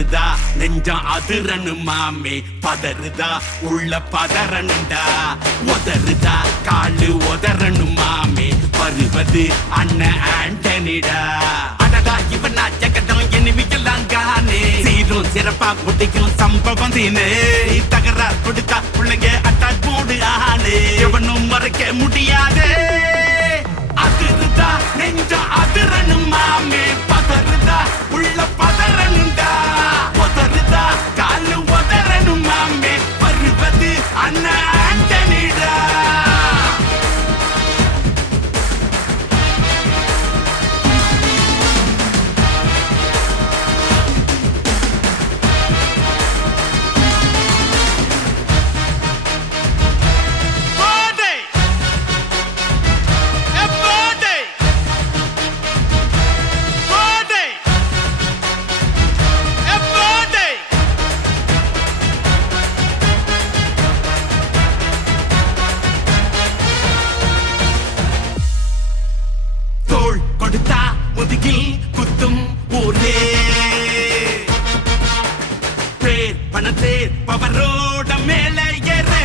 பதறுதா நெஞ்சம் அதிரனு மாமே பதறுதா உள்ள பதறனுண்டா உதறுதா காலு உதறனு மாமே வருவது அண்ணன் ஆண்டனிடா அடடா இவனா ஜகதம் எனிமிக்கலாம் காணே சீரும் சிறப்பா முடிக்கும் சம்பவம் தீனே தகராறு கொடுத்தா பிள்ளைங்க அட்டாக் போடு ஆனே எவனும் மறைக்க முடியாதே அதிருதா நெஞ்சம் அதிரனு மாமே பதறுதா உள்ள பதறனுண்டா உதறுதா காலு உதறனு மாமே வருவது அண்ணன் ஆண்டனிடா கொடுத்தா முதுகில் குத்தும் ஊரே பேர் பணத்தேர் பவரோட மேல ஏறே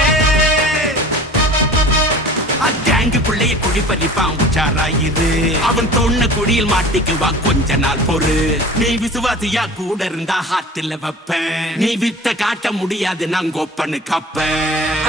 அங்கேங்கு பிள்ளைய குழி பறிப்பான் உச்சாராயிரு அவன் தொன்ன குழியில் மாட்டிக்குவான் கொஞ்ச நாள் பொறு நீ விசுவாசியா கூட இருந்தா ஹாத்துல வைப்பேன் நீ வித்த காட்ட முடியாது நான் கோப்பனு கப்பேன்